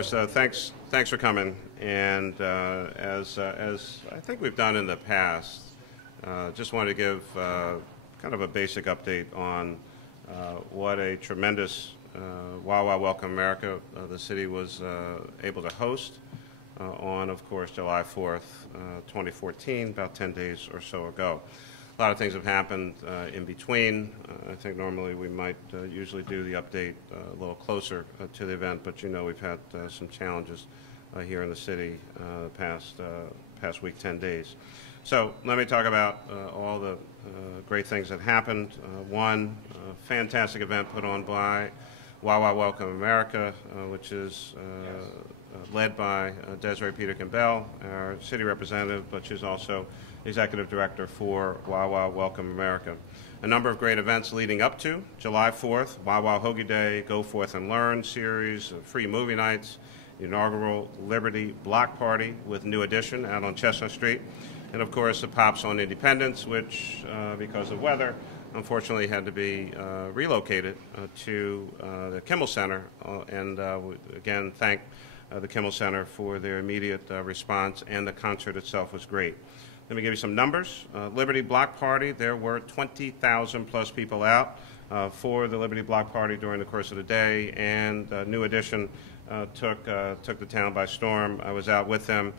Chris, thanks for coming. And as I think we've done in the past, just wanted to give kind of a basic update on what a tremendous Wawa Welcome America the city was able to host on, of course, July 4th, 2014, about 10 days or so ago. A lot of things have happened in between. I think normally we might usually do the update a little closer to the event, but you know we've had some challenges here in the city the past week, 10 days. So let me talk about all the great things that happened. One fantastic event put on by Wawa Welcome America, which is led by Desiree Peterkin-Bell, our city representative, but she's also executive director for Wawa Welcome America. A number of great events leading up to July 4th, Wawa Hoagie Day, Go Forth and Learn series, free movie nights, the inaugural Liberty Block Party with New Edition out on Chestnut Street, and of course the Pops on Independence, which because of weather unfortunately had to be relocated to the Kimmel Center, and again thank the Kimmel Center for their immediate response, and the concert itself was great. Let me give you some numbers. Liberty Block Party, there were 20,000 plus people out for the Liberty Block Party during the course of the day, and New Edition took the town by storm. I was out with them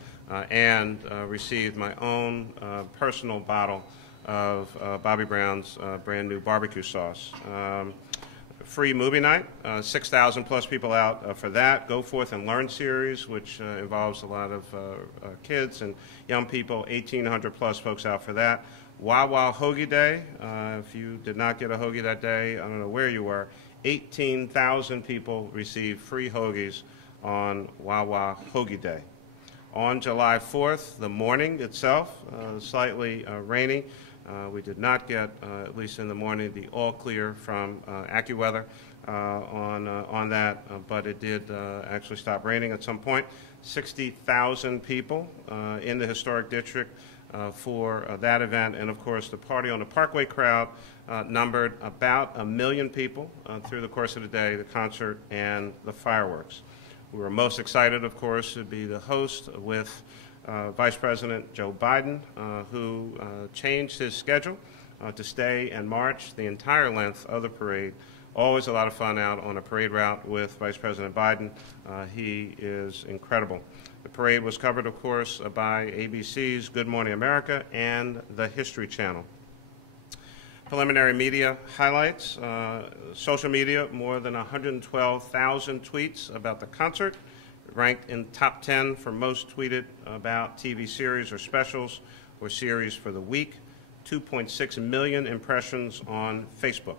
and received my own personal bottle of Bobby Brown's brand new barbecue sauce. Free movie night, 6,000 plus people out for that. Go Forth and Learn series, which involves a lot of kids and young people, 1,800 plus folks out for that. Wawa Hoagie Day, if you did not get a hoagie that day, I don't know where you were, 18,000 people received free hoagies on Wawa Hoagie Day. On July 4th, the morning itself, slightly rainy. We did not get, at least in the morning, the all clear from AccuWeather on that, but it did actually stop raining at some point. 60,000 people in the historic district for that event, and of course the Party on the Parkway crowd numbered about 1 million people through the course of the day, the concert and the fireworks. We were most excited, of course, to be the host with Vice President Joe Biden, who changed his schedule to stay and march the entire length of the parade. Always a lot of fun out on a parade route with Vice President Biden. He is incredible. The parade was covered, of course, by ABC's Good Morning America and the History Channel. Preliminary media highlights. Social media, more than 112,000 tweets about the concert, ranked in top 10 for most tweeted about TV series or specials or series for the week. 2.6 million impressions on Facebook.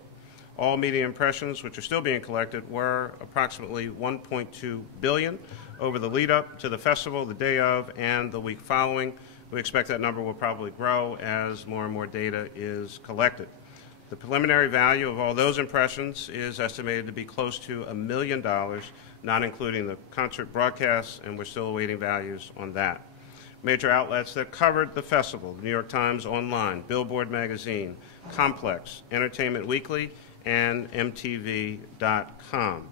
All media impressions, which are still being collected, were approximately 1.2 billion over the lead up to the festival, the day of, and the week following. We expect that number will probably grow as more and more data is collected. The preliminary value of all those impressions is estimated to be close to $1 million, not including the concert broadcasts, and we're still awaiting values on that. Major outlets that covered the festival: the New York Times Online, Billboard Magazine, Complex, Entertainment Weekly, and MTV.com.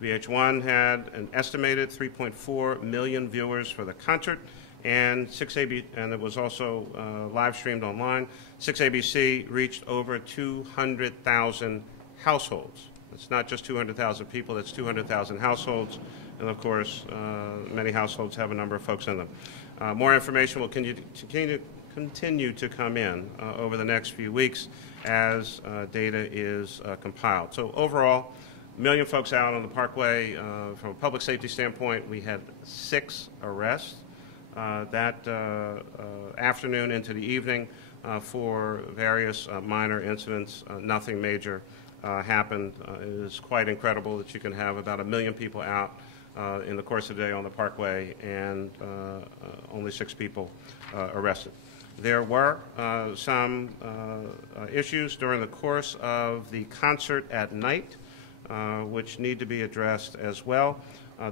VH1 had an estimated 3.4 million viewers for the concert, and it was also live streamed online. 6ABC reached over 200,000 households. It's not just 200,000 people, it's 200,000 households, and of course many households have a number of folks in them. More information will continue to come in over the next few weeks as data is compiled. So overall, 1 million folks out on the Parkway. From a public safety standpoint, we had 6 arrests that afternoon into the evening for various minor incidents. Nothing major happened. It is quite incredible that you can have about 1 million people out in the course of the day on the Parkway and only 6 people arrested. There were some issues during the course of the concert at night which need to be addressed as well.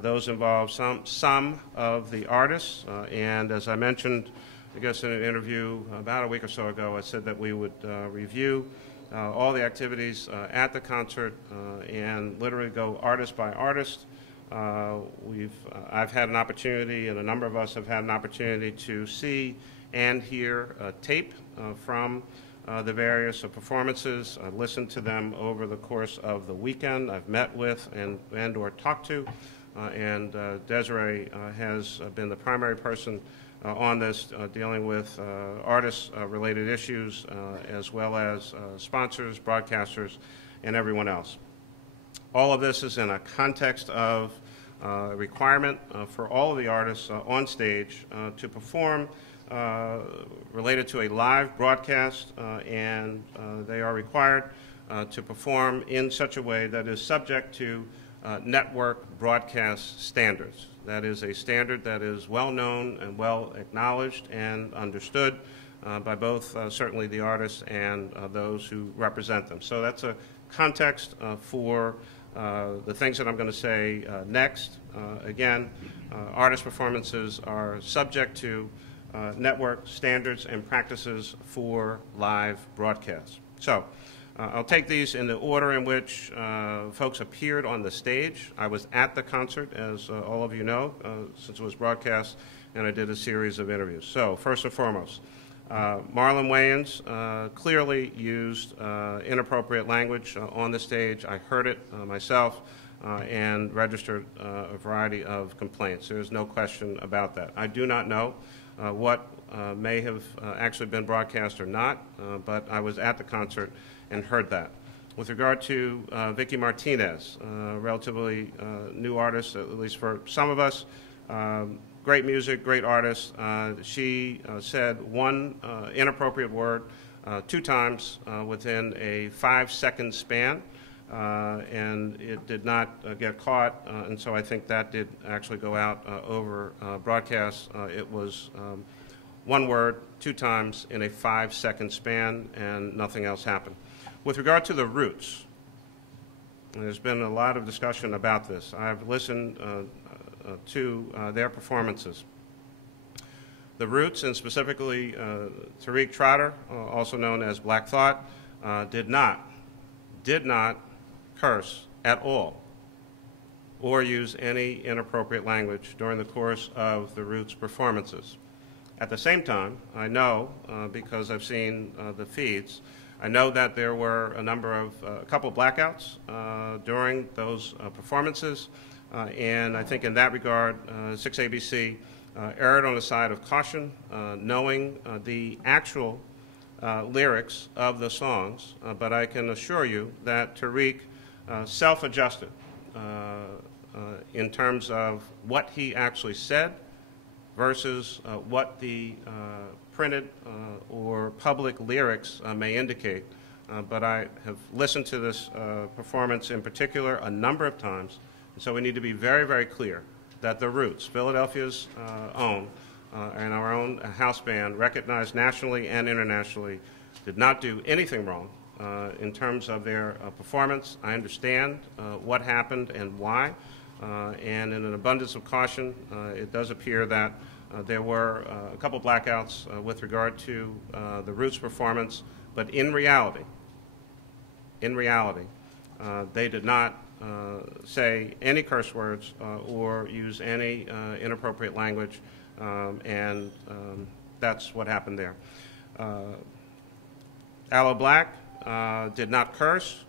Those involve some of the artists, and as I mentioned, I guess in an interview about a week or so ago, I said that we would review all the activities at the concert and literally go artist by artist I've had an opportunity, and a number of us have had an opportunity to see and hear tape from the various performances. I've listened to them over the course of the weekend. I've met with and or talked to, and Desiree has been the primary person on this, dealing with artist-related issues, as well as sponsors, broadcasters, and everyone else. All of this is in a context of a requirement for all of the artists on stage to perform related to a live broadcast, and they are required to perform in such a way that is subject to network broadcast standards. That is a standard that is well known and well acknowledged and understood by both certainly the artists and those who represent them. So that's a context for the things that I'm going to say next. Again, artist performances are subject to network standards and practices for live broadcasts. So I'll take these in the order in which folks appeared on the stage. I was at the concert, as all of you know, since it was broadcast, and I did a series of interviews. So first and foremost, Marlon Wayans clearly used inappropriate language on the stage. I heard it myself and registered a variety of complaints. There's no question about that. I do not know what may have actually been broadcast or not, but I was at the concert and heard that. With regard to Vicki Martinez, relatively new artist, at least for some of us, great music, great artist. She said one inappropriate word 2 times within a 5-second span, and it did not get caught, and so I think that did actually go out over broadcast. It was one word 2 times in a 5-second span, and nothing else happened. With regard to the Roots, there's been a lot of discussion about this. I've listened to their performances. The Roots, and specifically Tariq Trotter, also known as Black Thought, did not curse at all or use any inappropriate language during the course of the Roots performances. At the same time, I know, because I've seen the feeds, I know that there were a couple blackouts during those performances, and I think in that regard, 6ABC erred on the side of caution, knowing the actual lyrics of the songs, but I can assure you that Tariq self-adjusted in terms of what he actually said versus what the printed or public lyrics may indicate. But I have listened to this performance in particular a number of times, and so we need to be very, very clear that the Roots, Philadelphia's own, and our own house band, recognized nationally and internationally, did not do anything wrong in terms of their performance. I understand what happened and why, and in an abundance of caution, it does appear that there were a couple blackouts with regard to the Roots performance, but in reality, they did not say any curse words or use any inappropriate language, and that's what happened there. Aloe Black did not curse.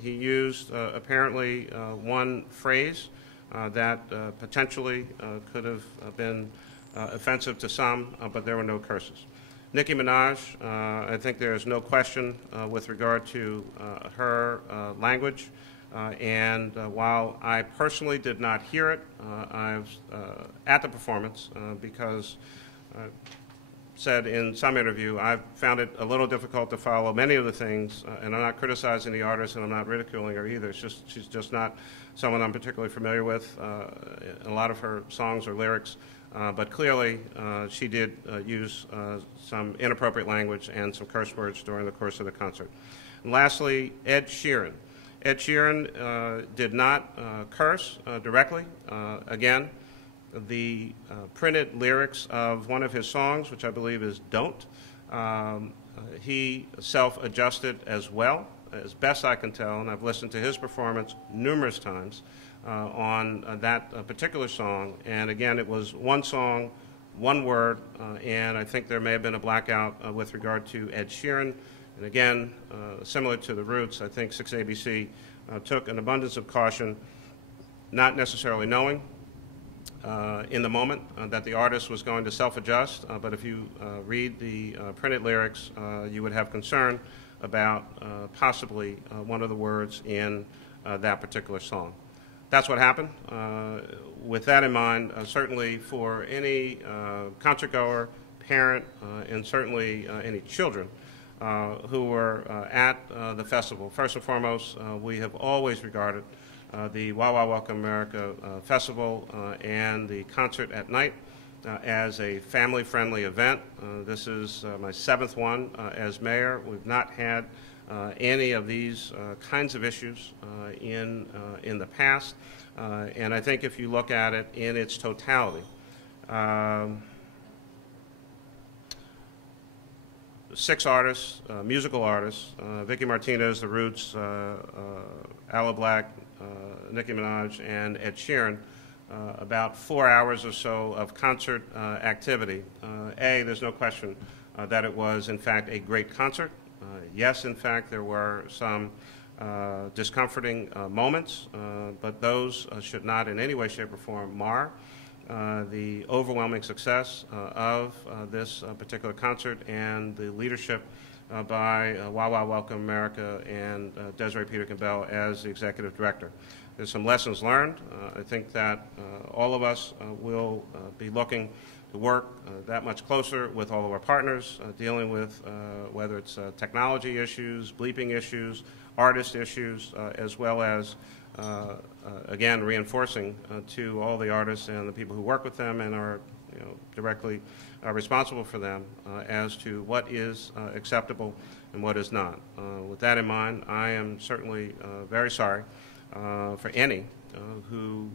He used apparently one phrase that potentially could have been offensive to some, but there were no curses. Nicki Minaj, I think there is no question with regard to her language, and while I personally did not hear it, I was at the performance because said in some interview, I've found it a little difficult to follow many of the things, and I'm not criticizing the artist and I'm not ridiculing her either. She's just not someone I'm particularly familiar with, a lot of her songs or lyrics, but clearly she did use some inappropriate language and some curse words during the course of the concert. And lastly, Ed Sheeran. Ed Sheeran did not curse directly. Again, the printed lyrics of one of his songs, which I believe is Don't, he self-adjusted as well, as best I can tell, and I've listened to his performance numerous times. on that particular song. And again, it was one song, one word, and I think there may have been a blackout with regard to Ed Sheeran. And again, similar to the Roots, I think 6ABC took an abundance of caution, not necessarily knowing in the moment that the artist was going to self-adjust, but if you read the printed lyrics, you would have concern about possibly one of the words in that particular song. That's what happened. With that in mind, certainly for any concertgoer, parent, and certainly any children who were at the festival, first and foremost, we have always regarded the Wawa Welcome America Festival and the concert at night as a family-friendly event. This is my 7th one as mayor. We've not had any of these kinds of issues in the past, and I think if you look at it in its totality, 6 artists, musical artists, Vicki Martinez, The Roots, Aloe Black, Nicki Minaj, and Ed Sheeran, about 4 hours or so of concert activity. There's no question that it was, in fact, a great concert. Yes, in fact, there were some discomforting moments, but those should not in any way, shape, or form mar the overwhelming success of this particular concert and the leadership by Wawa Welcome America and Desiree Peterkin-Bell as the executive director. There's some lessons learned. I think that all of us will be looking to work that much closer with all of our partners, dealing with whether it's technology issues, bleeping issues, artist issues, as well as again, reinforcing to all the artists and the people who work with them and are directly responsible for them as to what is acceptable and what is not. With that in mind, I am certainly very sorry for any who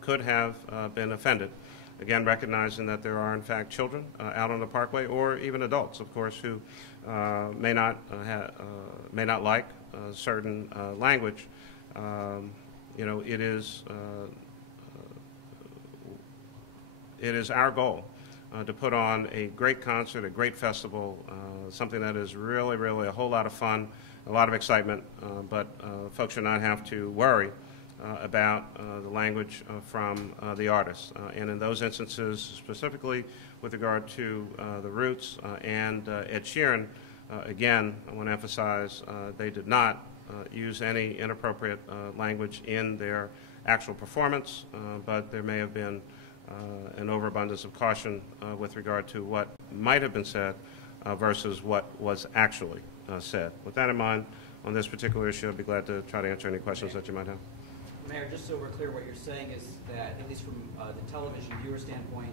could have been offended. Again, recognizing that there are, in fact, children out on the parkway, or even adults, of course, who may not like certain language. It is our goal to put on a great concert, a great festival, something that is really, really a whole lot of fun, a lot of excitement, but folks should not have to worry about the language from the artists. And in those instances, specifically with regard to the Roots and Ed Sheeran, again, I want to emphasize they did not use any inappropriate language in their actual performance, but there may have been an overabundance of caution with regard to what might have been said versus what was actually said. With that in mind, on this particular issue, I'd be glad to try to answer any questions that you might have. Mayor, just so we're clear, what you're saying is that, at least from the television viewer standpoint,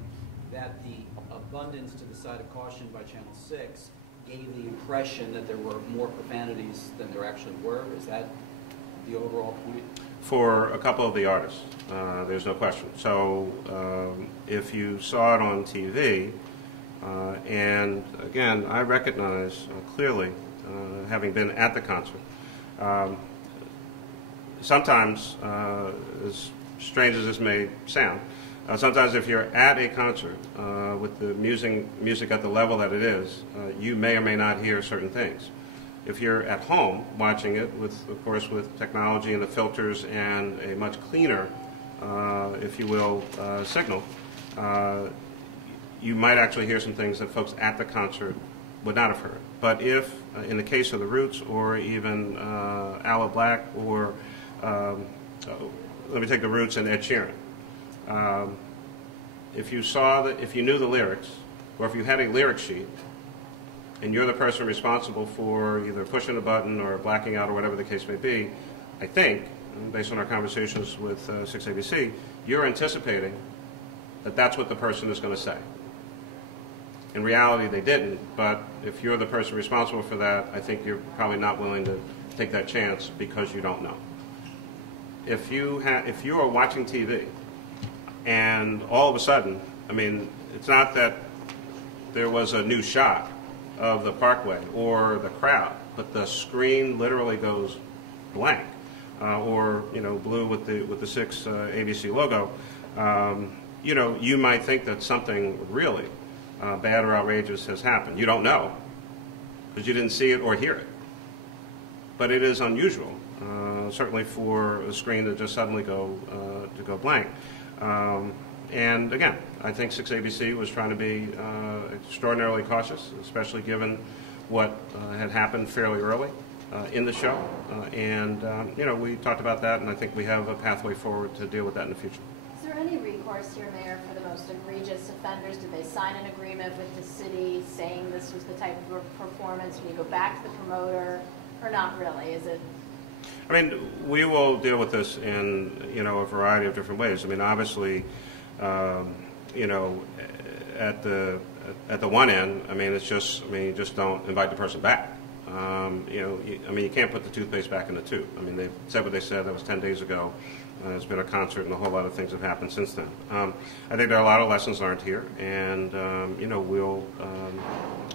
that the abundance to the side of caution by Channel 6 gave the impression that there were more profanities than there actually were. Is that the overall point? For a couple of the artists, there's no question. So if you saw it on TV, and again, I recognize clearly, having been at the concert, sometimes, as strange as this may sound, sometimes if you're at a concert with the music at the level that it is, you may or may not hear certain things. If you're at home watching it, of course, with technology and the filters and a much cleaner, if you will, signal, you might actually hear some things that folks at the concert would not have heard. But if, in the case of the Roots or even Aloe Black or let me take the Roots and Ed Sheeran. If you knew the lyrics, or if you had a lyric sheet, and you're the person responsible for either pushing a button or blacking out or whatever the case may be, I think, based on our conversations with 6ABC, you're anticipating that that's what the person is going to say. In reality, they didn't, but if you're the person responsible for that, I think you're probably not willing to take that chance because you don't know. If you are watching TV and all of a sudden, I mean, it's not that there was a new shot of the parkway or the crowd, but the screen literally goes blank. or blue with the 6 ABC logo, you might think that something really bad or outrageous has happened. You don't know because you didn't see it or hear it. But it is unusual, certainly for a screen to just suddenly go blank. And again, I think 6ABC was trying to be extraordinarily cautious, especially given what had happened fairly early in the show. We talked about that, and I think we have a pathway forward to deal with that in the future. Is there any recourse here, Mayor, for the most egregious offenders? Did they sign an agreement with the city saying this was the type of performance when you go back to the promoter, or not really? Is it? I mean, we will deal with this in a variety of different ways. I mean, obviously, at the one end, I mean, it's just you just don't invite the person back. You can't put the toothpaste back in the tube. I mean, they said what they said. That was 10 days ago. There's been a concert, and a whole lot of things have happened since then. I think there are a lot of lessons learned here, and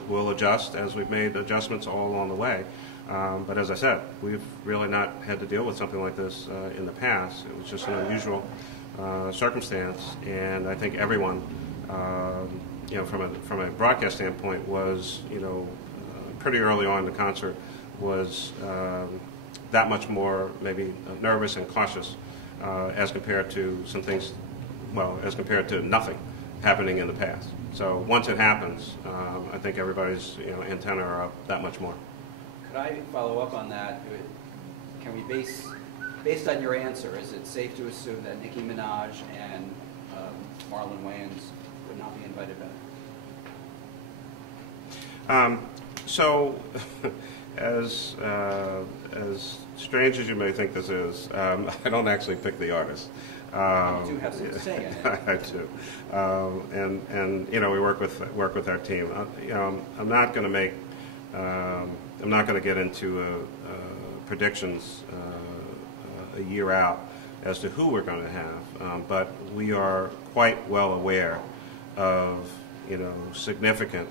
we'll adjust as we've made adjustments all along the way. But as I said, we've really not had to deal with something like this in the past. It was just an unusual circumstance, and I think everyone, from a broadcast standpoint, was pretty early on in the concert was that much more maybe nervous and cautious as compared to some things, as compared to nothing happening in the past. So once it happens, I think everybody's antenna are up that much more. Could I follow up on that? Can we based on your answer, is it safe to assume that Nicki Minaj and Marlon Wayans would not be invited back? So, as strange as you may think this is, I don't actually pick the artists. You do have some say in it. I do, and we work with our team. I'm not going to make. I'm not going to get into predictions a year out as to who we're going to have, but we are quite well aware of significant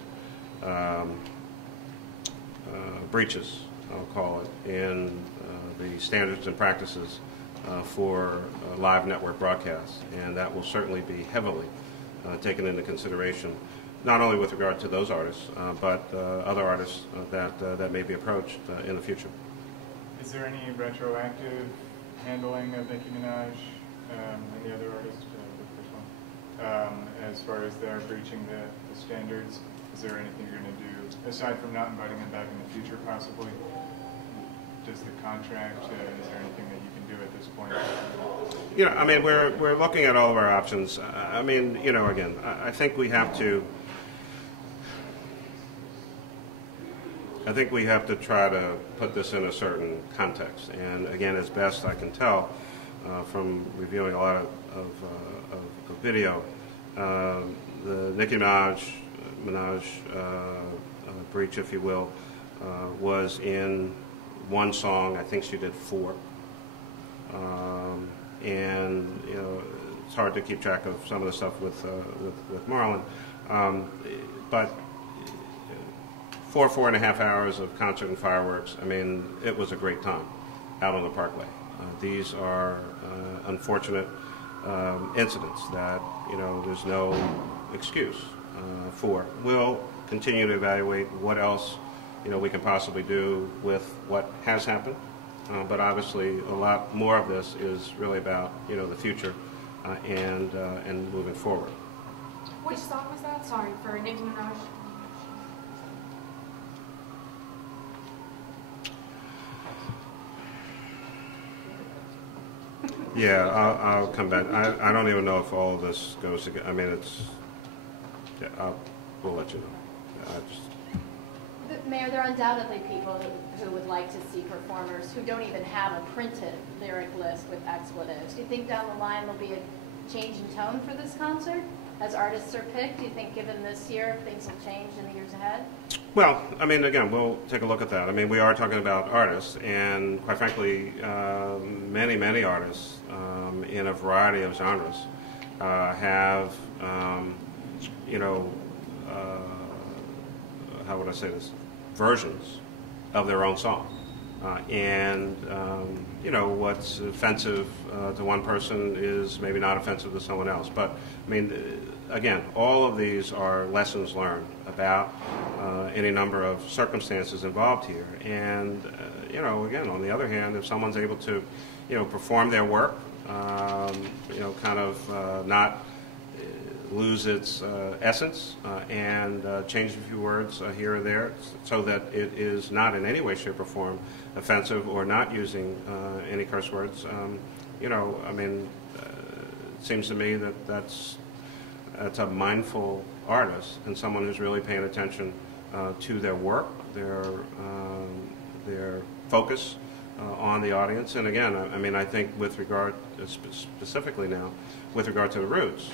breaches, I'll call it, in the standards and practices for live network broadcasts, and that will certainly be heavily taken into consideration, not only with regard to those artists, but other artists that may be approached in the future. Is there any retroactive handling of Nicki Minaj and the other artists, as far as they're breaching the standards? Is there anything you're going to do, aside from not inviting them back in the future possibly? Does the contract, is there anything that you can do at this point? I mean, we're looking at all of our options. I mean, again, I think we have to try to put this in a certain context. And again, as best I can tell from reviewing a lot of video, the Nicki Minaj breach, if you will, was in one song. I think she did 4. And it's hard to keep track of some of the stuff with Marlon. But 4.5 hours of concert and fireworks, I mean, it was a great time out on the Parkway. These are unfortunate incidents that, there's no excuse for. We'll continue to evaluate what else, we can possibly do with what has happened. But obviously, a lot more of this is really about, the future and moving forward. Which song was that? Sorry, for Nicki Minaj? Yeah, I'll come back. I don't even know if all of this goes together. I mean, we'll let you know. Mayor, there are undoubtedly people who would like to see performers who don't even have a printed lyric list with expletives. Do you think down the line there'll be a change in tone for this concert as artists are picked? Do you think given this year things will change in the years ahead? Well, I mean, again, we'll take a look at that. I mean, we are talking about artists, and quite frankly, many artists in a variety of genres have, how would I say this, versions of their own song. You know, what's offensive to one person is maybe not offensive to someone else. But, I mean, again, all of these are lessons learned about any number of circumstances involved here. And, you know, again, on the other hand, if someone's able to, you know, perform their work, you know, kind of not lose its essence and change a few words here or there so that it is not in any way, shape, or form offensive or not using any curse words. You know, I mean, it seems to me that that's a mindful artist and someone who's really paying attention to their work, their focus on the audience. And again, I mean, I think with regard, specifically now, with regard to the roots,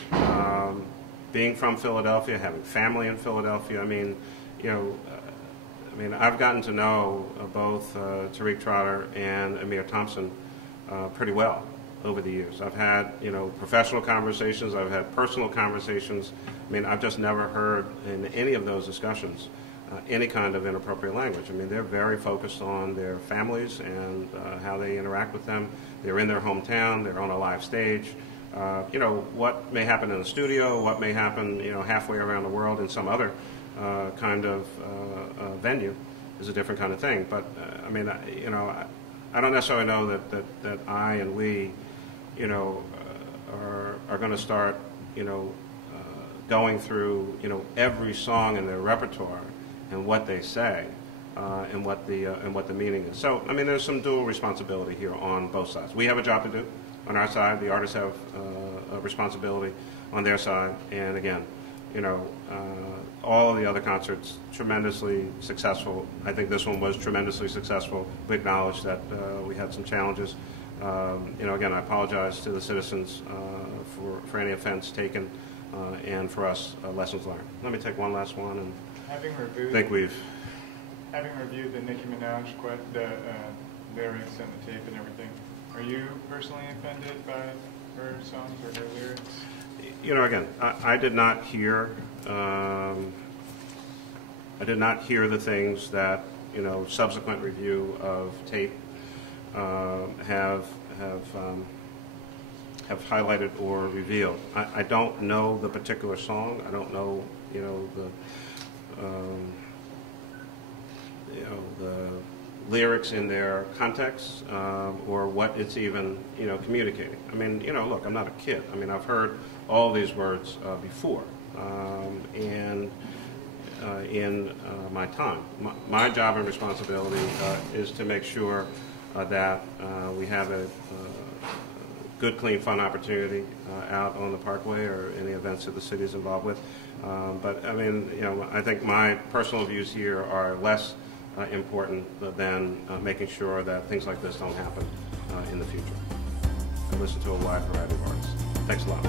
being from Philadelphia, having family in Philadelphia, I mean, you know, I mean, I've gotten to know both Tariq Trotter and Amir Thompson pretty well over the years. I've had, you know, professional conversations, I've had personal conversations. I mean, I've just never heard in any of those discussions any kind of inappropriate language. I mean, they're very focused on their families and how they interact with them. They're in their hometown, they're on a live stage. You know, what may happen in the studio, what may happen, you know, halfway around the world in some other kind of venue is a different kind of thing. But, I mean, you know, I don't necessarily know that I and we, you know, are going to start, you know, going through, you know, every song in their repertoire and what they say and what the meaning is. So, I mean, there's some dual responsibility here on both sides. We have a job to do on our side. The artists have a responsibility on their side. And again, you know, all of the other concerts tremendously successful. I think this one was tremendously successful. We acknowledge that we had some challenges. You know, again, I apologize to the citizens for any offense taken, and for us, lessons learned. Let me take one last one, and Having reviewed the Nicki Minaj, the lyrics and the tape and everything, are you personally offended by her songs or her lyrics? You know, again, I did not hear the things that, you know, subsequent review of tape have highlighted or revealed. I don't know the particular song. I don't know, you know, the lyrics in their context or what it's even, you know, communicating. I mean, you know, look, I'm not a kid. I mean, I've heard all these words before, and in my time. My job and responsibility is to make sure that we have a good, clean, fun opportunity out on the Parkway or any events that the city is involved with. But I mean, you know, I think my personal views here are less important than making sure that things like this don't happen in the future. I listen to a wide variety of artists. Thanks a lot.